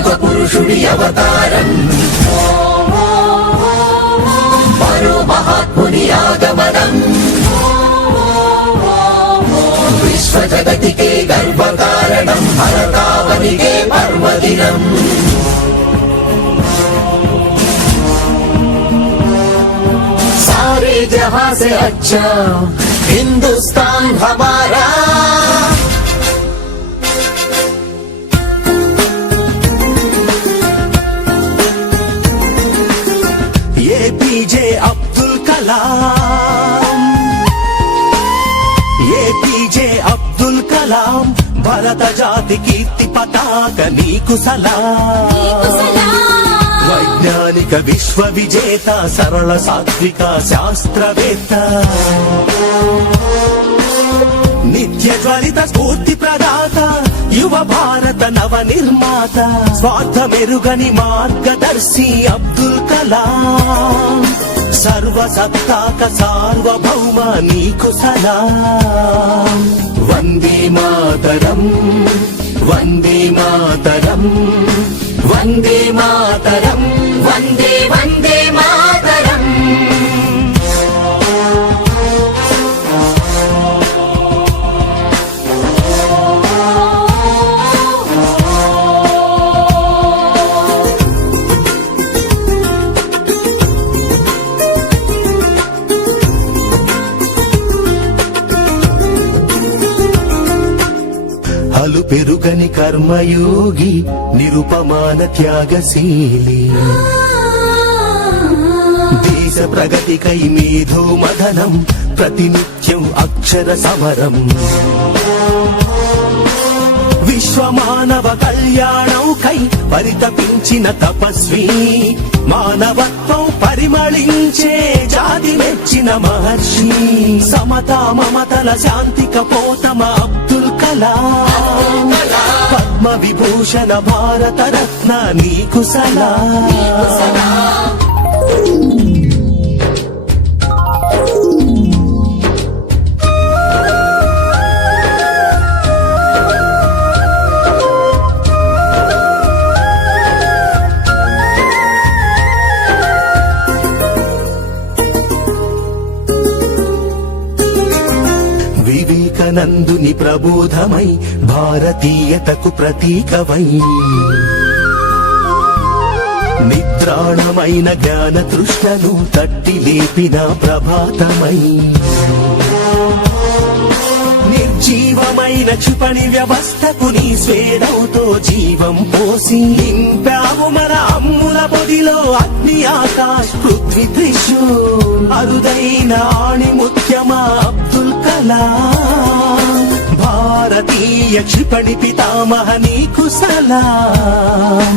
యుగ పురుషుడి అవతారం మరో మహాత్ముని ఆగమనం విశ్వ జగతికే గర్వకారణం భరతావనికే పర్వదినం सारे जहां से अच्छा हिंदुस्तान हमारा एपीजे अब्दुल कलाम एपीजे अब्दुल कलाम भारत जाति कीर्ति पताक नीकु सलाम వైజ్ఞానిక విశ్వ విజేత సరళ సాత్విక శాస్త్రవేత్త నిత్య జ్వలిత స్ఫూర్తి ప్రదాత యువ భారత నవ నిర్మాత స్వార్థమెరుగని మార్గదర్శి అబ్దుల్ కలాం సర్వసత్తాక సార్వభౌమ నీకు సలాం వందే మాతరం వందే మాతరం వందే మాతరం వందే వందే మాతరం హలు పెరుగని కర్మయోగి నిరుపమాన త్యాగశీలి దేశ ప్రగతికై మేధో మదనం ప్రతినిత్యం అక్షర సమరం విశ్వమానవ కళ్యాణంకై పరితపించిన తపస్వి మానవత్వం పరిమళించే జాతి మెచ్చిన మహర్షి సమతా మమతల శాంతి కపోతమ అబ్దుల్ కలాం పద్మ విభూషణ భారత రత్న నీకు సలాం వివేకానందుని ప్రబోధమై భారతీయతకు ప్రతీకవై నిద్రాణమైన జ్ఞాన తృష్ణను తట్టి లేపిన ప్రభాతమై నిర్జీవమైన క్షిపణి వ్యవస్థకు నీ స్వేదంతో జీవం పోసి నింపావు మన అమ్ముల పొదిలో అగ్ని ఆకాశ్ పృథ్వీ త్రిశూల్ అరుదైన ఆణిముత్యమా అబ్దుల్ కలాం భారతీయ క్షిపణి పితామహ నీకు సలాం